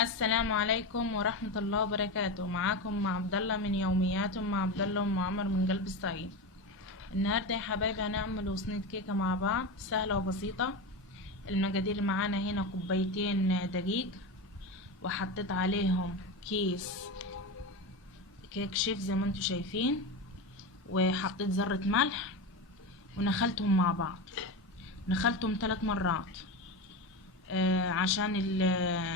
السلام عليكم ورحمة الله وبركاته. معاكم مع عبد الله من يوميات مع عبد الله ام عمر من قلب الصعيد. النهارده يا حبايبي هنعمل صينية كيكة مع بعض سهلة وبسيطة. المقادير معانا هنا كوبايتين دقيق، وحطيت عليهم كيس كيك شيف زي ما انتوا شايفين، وحطيت ذرة ملح ونخلتهم مع بعض. نخلتهم 3 مرات عشان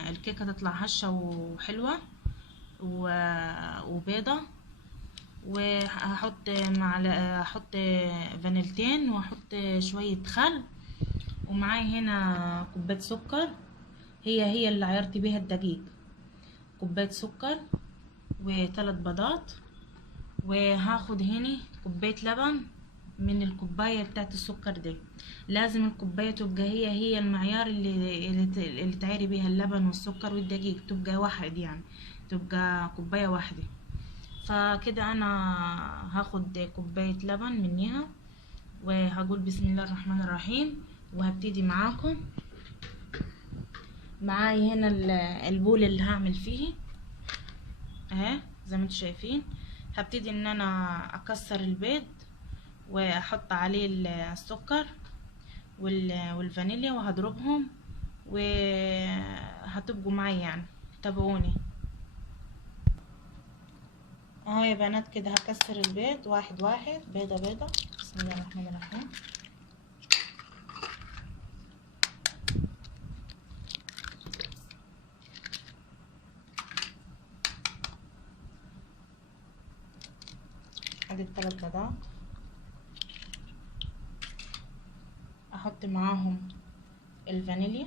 الكيكة تطلع هشة وحلوة وبيضة. وهحط احط فانيلتين واحط شوية خل، ومعاي هنا كوباية سكر هي اللي عيرت بيها الدقيق. كوباية سكر و3 بيضات، وهاخد هنا كوباية لبن من الكوباية بتاعت السكر دي. لازم الكوباية تبقى هي المعيار اللي تعيري بيها اللبن والسكر والدقيق، تبقى واحد، يعني تبقى كوباية واحدة. فكده انا هاخد كوباية لبن منيها، وهقول بسم الله الرحمن الرحيم وهبتدي معاكم. معاي هنا البول اللي هعمل فيه اهي زي ما انتم شايفين. هبتدي ان انا اكسر البيض واحط عليه السكر والفانيليا وهضربهم، وهتبقوا معايا يعني تابعوني اهو يا بنات. كده هكسر البيض واحد واحد، بيضة بيضة. بسم الله الرحمن الرحيم. ادي ال3 بيضات، احط معاهم الفانيليا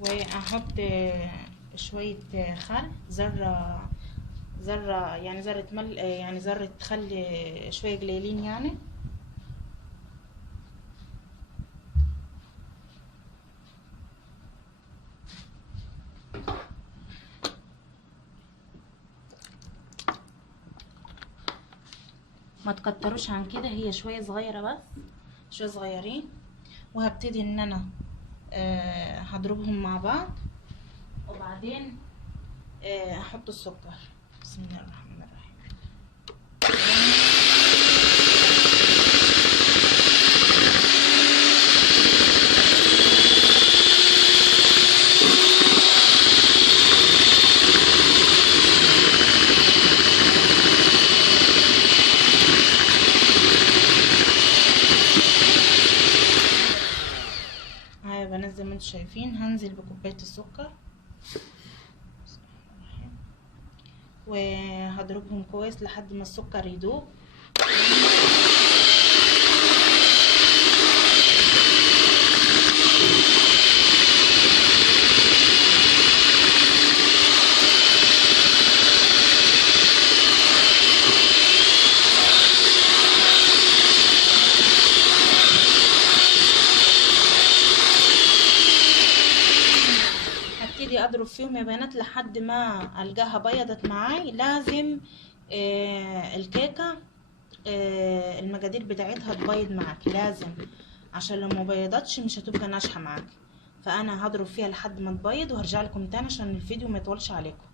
واحط شوية خل، ذرة يعني ذرة مل، يعني ذرة خل شوية قليلين يعني. ما تكتروش عن كده، هي شوية صغيرة بس، شوية صغيرين. وهبتدي ان انا هضربهم مع بعض، وبعدين هحط السكر. بسم الله الرحمن الرحيم. هاي بنات زي ما انتم شايفين، هنزل بكوباية السكر وهضربهم كويس لحد ما السكر يدوب. هبتدي اضرب فيهم يا بنات لحد ما القاها بيضت معاي. لازم الكيكه المقادير بتاعتها تبيض معاكي، لازم، عشان لو ما بيضتش مش هتبقى ناجحه معاكي. فانا هضرب فيها لحد ما تبيض وهرجع لكم تاني عشان الفيديو ما يطولش عليكم.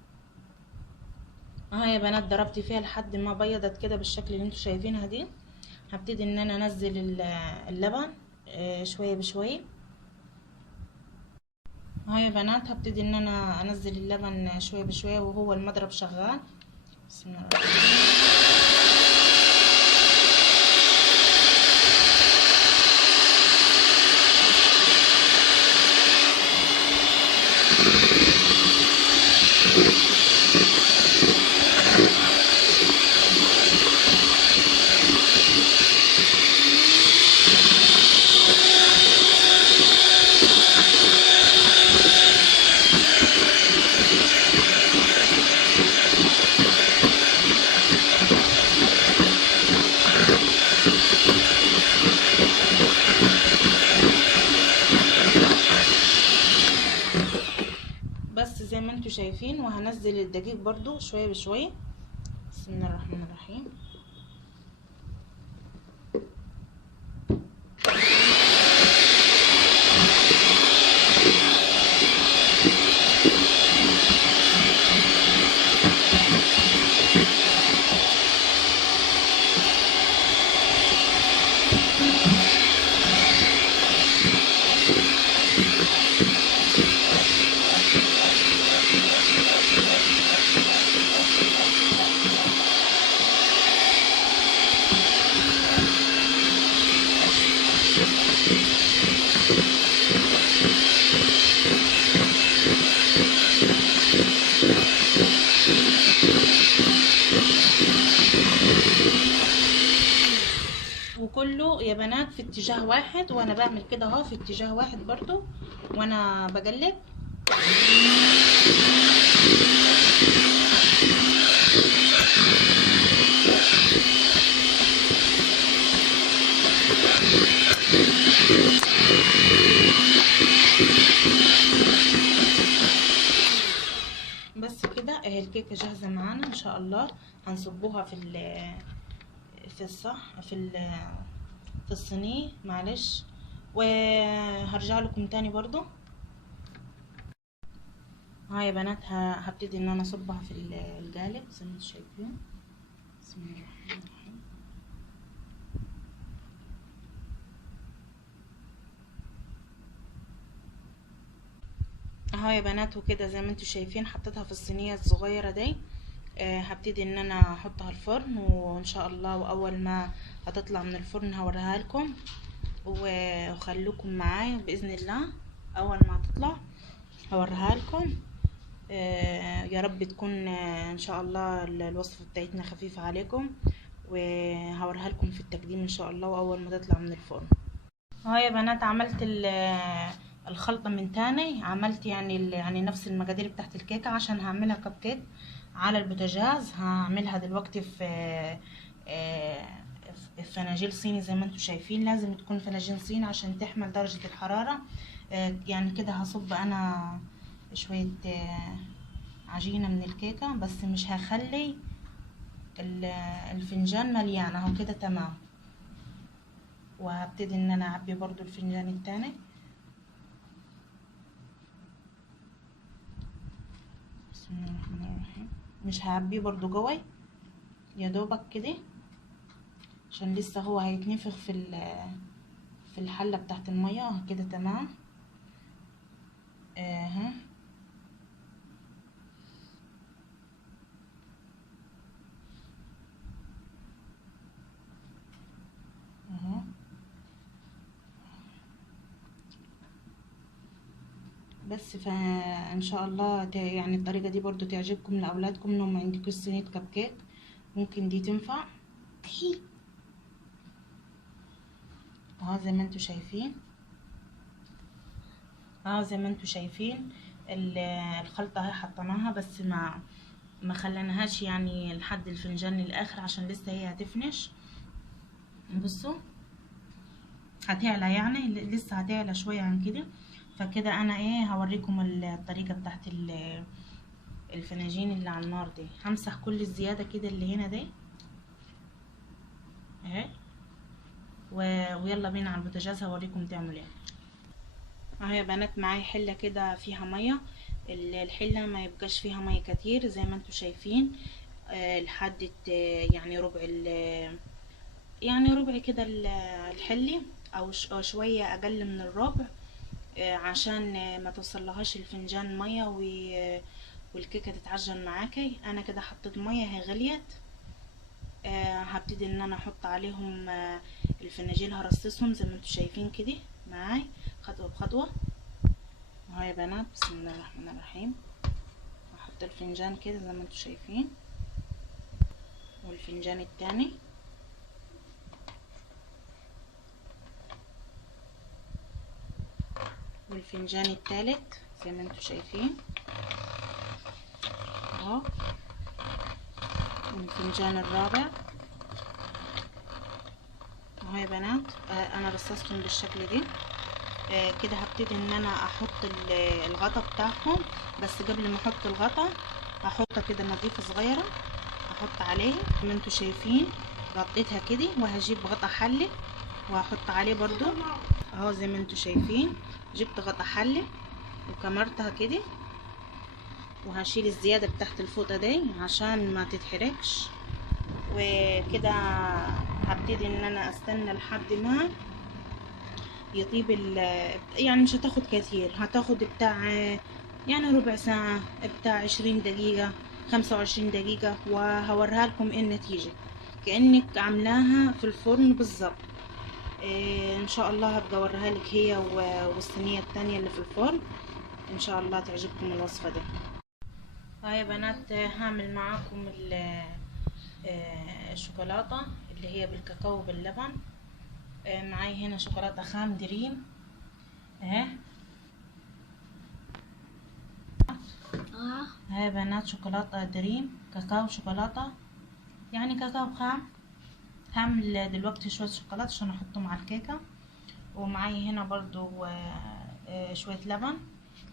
اهو يا بنات ضربت فيها لحد ما بيضت كده بالشكل اللي انتوا شايفينها دي. هبتدي ان انا انزل اللبن شويه بشويه. اهو يا بنات هبتدي ان انا انزل اللبن شويه بشويه وهو المضرب شغال. بسم الله الرحمن الرحيم. انتوا شايفين، وهنزل الدقيق برضو شوية بشوية. بسم الله الرحمن الرحيم. وكله يا بنات في اتجاه واحد، وانا بعمل كده اهو في اتجاه واحد برضو وانا بقلب. بس كده اهي الكيكه جاهزه معانا ان شاء الله. هنصبوها في الصح في الصينيه، معلش، وهرجع لكم تاني برضو. ها يا بنات هبتدي ان انا اصبها في القالب زي ما انتم شايفين. بسم الله الرحمن الرحيم. اهو يا بنات، وكده زي ما انتم شايفين حطيتها في الصينيه الصغيره دي. هبتدي ان انا احطها الفرن، وان شاء الله واول ما هتطلع من الفرن هوريها لكم، وخلوكم معايا باذن الله. اول ما هتطلع هوريها لكم. يا رب تكون ان شاء الله الوصفه بتاعتنا خفيفه عليكم، وهوريها لكم في التقديم ان شاء الله واول ما تطلع من الفرن. اهو يا بنات عملت الخلطه من تاني. عملت يعني نفس المقادير بتاعت الكيكه عشان هعملها كب كيك على البوتاجاز. هعملها دلوقتي في فناجيل صيني زي ما انتم شايفين. لازم تكون فناجين صيني عشان تحمل درجه الحراره. يعني كده هصب انا شويه عجينه من الكيكه، بس مش هخلي الفنجان مليان اهو كده تمام. وهبتدي ان انا اعبي برضو الفنجان التاني. بسم الله الرحمن الرحيم. مش هعبيه برضو قوي، يا دوبك كده عشان لسه هو هيتنفخ في الحله بتاعت الميه اهو كده تمام. اهو اهو بس. فان شاء الله يعني الطريقه دي برضو تعجبكم لاولادكم لو ما عندكوش صينيه كب كيك، ممكن دي تنفع. اهو زي ما انتوا شايفين، اهو زي ما انتوا شايفين الخلطه اهي حطيناها، بس ما خليناهاش يعني لحد الفنجان للاخر عشان لسه هي هتفنش. بصوا هتعلى، يعني لسه هتعلى شويه عن كده. فكده انا هوريكم الطريقه بتاعت الفناجين اللي على النار دي. همسح كل الزياده كده اللي هنا دي اهي، ويلا بينا على البوتاجاز هوريكم تعملوا ايه. اهو يا بنات معايا حله كده فيها ميه. الحله ما يبقاش فيها ميه كتير زي ما انتوا شايفين. لحد يعني ربع كده الحلي، او شويه اقل من الربع، عشان ما توصلهاش الفنجان ميه والكيكه تتعجن معاكي. انا كده حطيت ميه هي غليت. هبتدي ان انا احط عليهم الفناجيل، هرصصهم زي ما انتوا شايفين كده معاي خطوه بخطوه. اهو يا بنات بسم الله الرحمن الرحيم. هحط الفنجان كده زي ما انتوا شايفين، والفنجان التاني، والفنجان التالت زي ما انتوا شايفين اهو، والفنجان الرابع اهو يا بنات. انا رصصتهم بالشكل دي. كده هبتدي ان انا احط الغطا بتاعهم. بس قبل ما احط الغطا هحط كده نظيفة صغيرة، احط عليه زي ما انتوا شايفين. غطيتها كده وهجيب غطا حلة وهحط عليه برضو اهو زي ما انتوا شايفين. جبت غطا حلة وكمرتها كده، وهشيل الزيادة بتاعت الفوطة دي عشان ما تتحرقش. وكده هبتدي ان انا استنى لحد ما يطيب يعني مش هتاخد كتير، هتاخد بتاع يعني ربع ساعة، بتاع 20 دقيقة، 25 دقيقة، وهوريها لكم ايه النتيجة كأنك عاملاها في الفرن بالظبط. ان شاء الله هبقى اوريها لك هي والصينية التانية اللي في الفرن. ان شاء الله تعجبكم الوصفة دي. يا بنات هعمل معاكم الشوكولاتة اللي هي بالكاكاو باللبن. معايا هنا شوكولاتة خام دريم اهي. يا بنات شوكولاتة دريم كاكاو شوكولاتة، يعني كاكاو خام. هعمل دلوقتي شوية شوكولاتة عشان احطهم على الكيكة. ومعايا هنا برضو شوية لبن،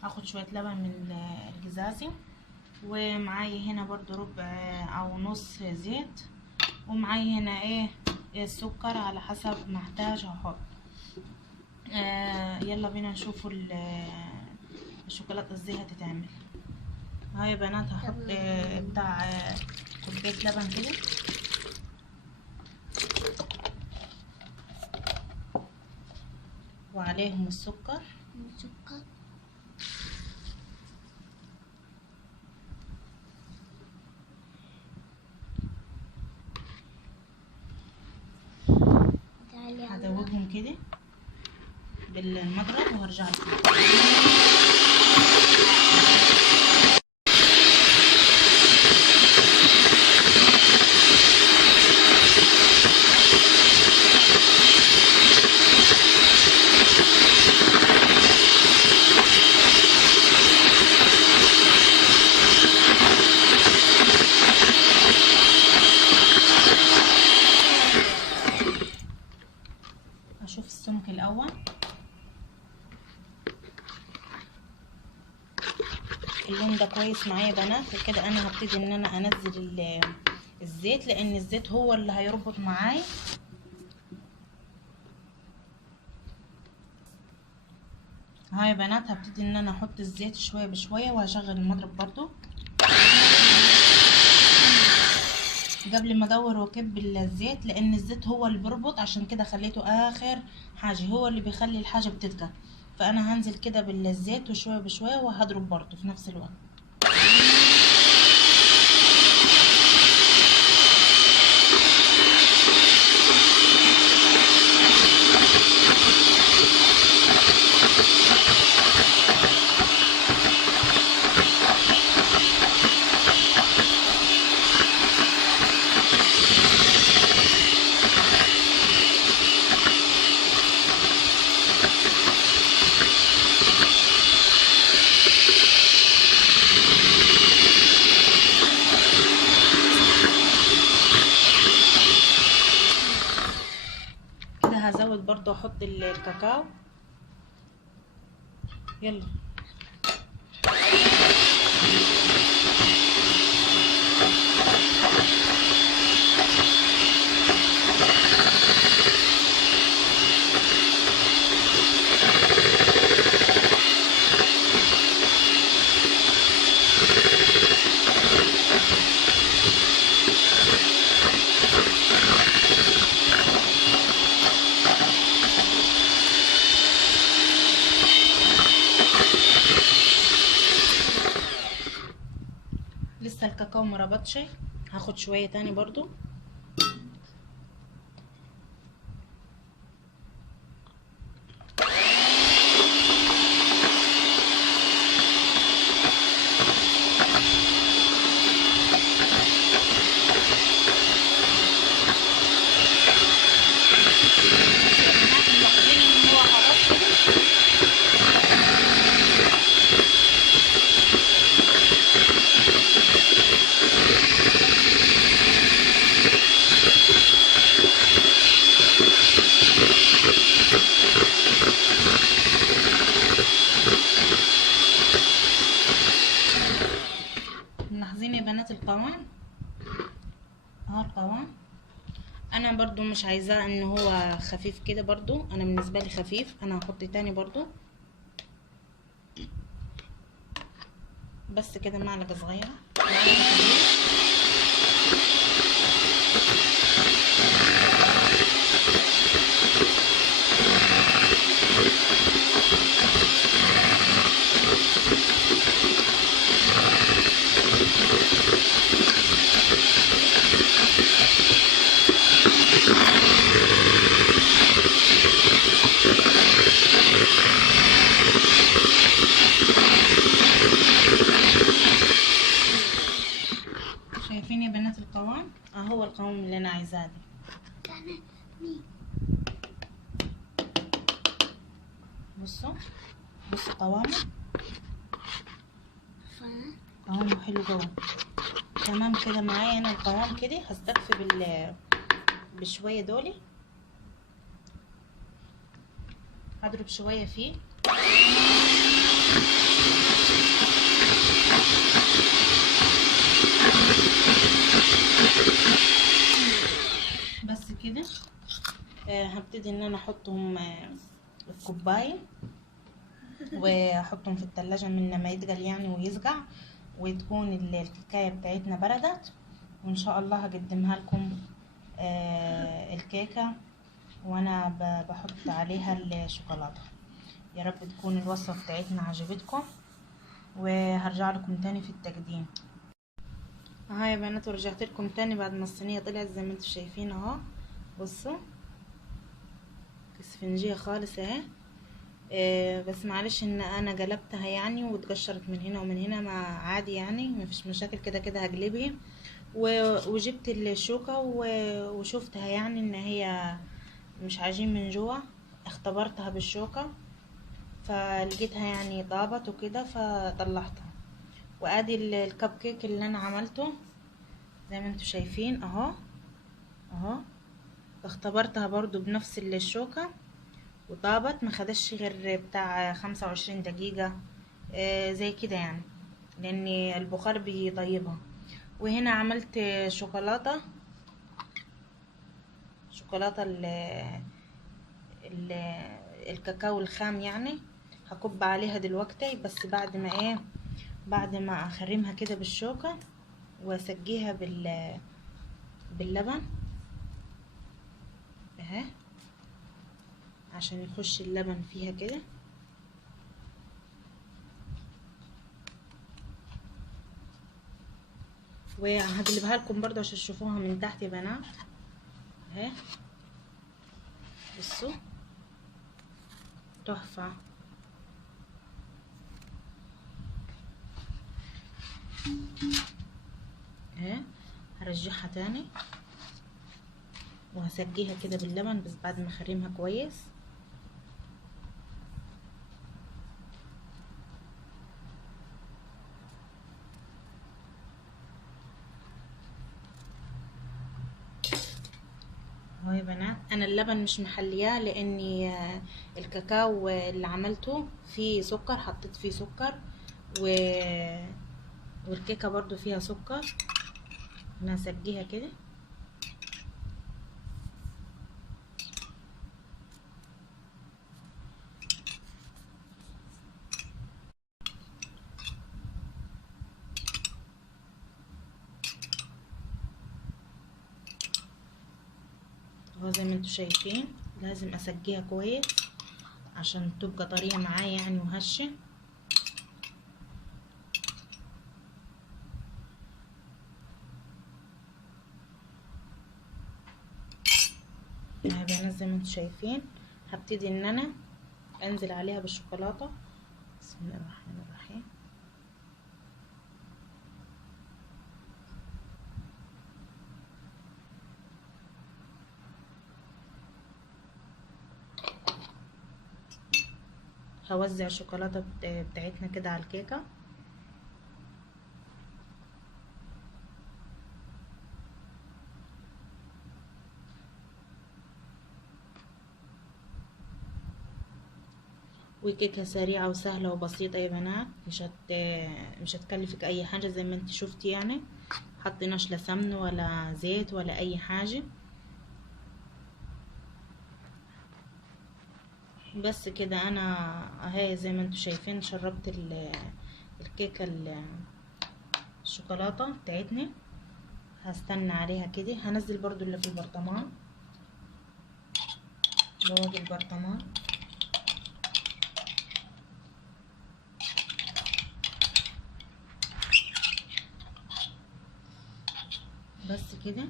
هاخد شوية لبن من الجزازي. ومعايا هنا برضو ربع او نص زيت. ومعايا هنا ايه السكر على حسب ما احتاج هحط. يلا بينا نشوفوا الشوكولاتة ازاي هتتعمل. هاي يا بنات هحط بتاع كوباية لبن كده، وعليهم السكر. هدوبهم كده بالمضرب وهرجع لكم. اشوف السمك الاول. اللون ده كويس معايا يا بنات. كده انا هبتدي ان انا انزل الزيت، لان الزيت هو اللي هيربط معايا. هاي يا بنات هبتدي ان انا احط الزيت شويه بشويه، وهشغل المضرب برضو قبل ما ادور واكب الزيت، لان الزيت هو اللي بيربط. عشان كده خليته اخر حاجه، هو اللي بيخلي الحاجه بتتقل. فانا هنزل كده بالزيت وشويه بشويه، وهضرب برضو في نفس الوقت. هزود برضو احط الكاكاو. يلا لسه الكاكاو مربطش، هاخد شويه تاني برضو. القوام اهو. القوام انا برضو مش عايزاه ان هو خفيف كده، برضو انا بالنسبه لي خفيف. انا هحط تاني برضو بس كده معلقه صغيره. شايفين يا بنات القوام اهو، القوام اللي انا عايزاه ده. بصوا قوامه حلو جوه. تمام كده معايا انا القوام كده. هستكفي بشويه دولي، هضرب شويه فيه بس كده. هبتدي ان انا احطهم في كوبايه واحطهم في التلاجة من لما يتقل يعني ويسقع، وتكون الكيكايه بتاعتنا بردت، وان شاء الله هقدمها لكم الكيكه وانا بحط عليها الشوكولاته. يا رب تكون الوصفه بتاعتنا عجبتكم، وهرجع لكم تاني في التقديم. اهو يا بنات ورجعت لكم تاني بعد ما الصينيه طلعت زي ما انتم شايفين اهو. بصوا اسفنجيه خالص اهي. بس معلش ان انا قلبتها يعني واتقشرت من هنا ومن هنا، ما عادي يعني مفيش مشاكل، كده كده هقلبها. وجبت الشوكة وشفتها يعني ان هي مش عجين من جوا، اختبرتها بالشوكة فلقيتها يعني طابت وكده فطلعتها. وادي الكب كيك اللي انا عملته زي ما انتم شايفين اهو. اختبرتها برضو بنفس الشوكة وطابت، ما خدش غير بتاع 25 دقيقة زي كده يعني، لان البخار بيطيبها. وهنا عملت شوكولاتة ال الكاكاو الخام يعني. هكب عليها دلوقتي بس بعد ما اخرمها كده بالشوكة واسقيها باللبن اهي عشان يخش اللبن فيها كده. وهقلبها لكم برضه عشان تشوفوها من تحت يا بنات اهي. بصوا تحفة. اهي هرجعها تاني وهسقيها كده باللبن بس بعد ما اخرمها كويس. اهو يا بنات انا اللبن مش محلياه لاني الكاكاو اللي عملته فيه سكر، حطيت فيه سكر والكيكه برضو فيها سكر. انا هسقيها كده اهو زي ما انتم شايفين. لازم اسقيها كويس عشان تبقى طريه معايا يعني وهشه. يا بنات زي ما انتم شايفين هبتدي ان انا انزل عليها بالشوكولاته. بسم الله الرحمن الرحيم. هوزع الشوكولاته بتاعتنا كده على الكيكه. وكيكه سريعه وسهله وبسيطه يا بنات، مش هتكلفك اي حاجه زي ما انت شفتي يعني. حطيناش لا سمن ولا زيت ولا اي حاجة. بس كده انا اهي زي ما انتوا شايفين شربت الكيكة الشوكولاتة بتاعتنا. هستنى عليها كده، هنزل برضو اللي في البرطمان، بواقي البرطمان. بس كده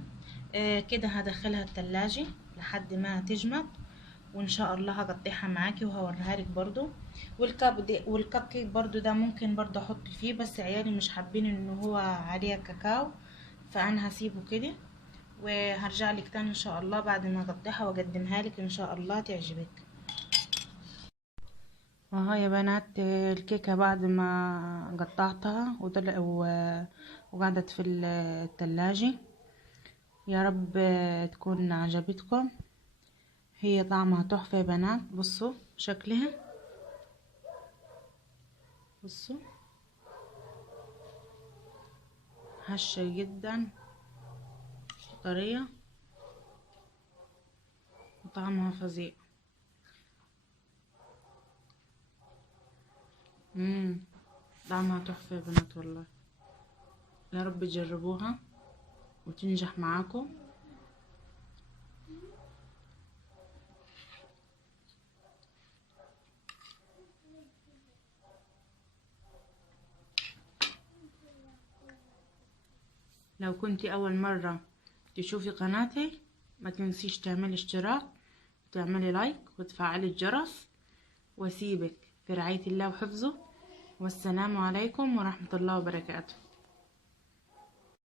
كده هدخلها التلاجة لحد ما تجمد، وان شاء الله هقطعها معاكي وهوريها لك برضو. والكب كيك برضو ده ممكن برضو احط فيه، بس عيالي مش حابين ان هو عليه كاكاو، فانا هسيبه كده وهرجع لك تاني ان شاء الله بعد ما اقطعها واقدمها لك ان شاء الله تعجبك. اهو يا بنات الكيكة بعد ما قطعتها وقعدت في التلاجة. يا رب تكون عجبتكم. هي طعمها تحفة يا بنات، بصوا شكلها، بصوا هشة جدا طرية وطعمها فظيع. طعمها تحفة يا بنات والله. يا رب تجربوها وتنجح معاكم. لو كنتي اول مرة تشوفي قناتي ما تنسيش تعملي اشتراك وتعملي لايك وتفعلي الجرس، واسيبك في رعاية الله وحفظه، والسلام عليكم ورحمة الله وبركاته.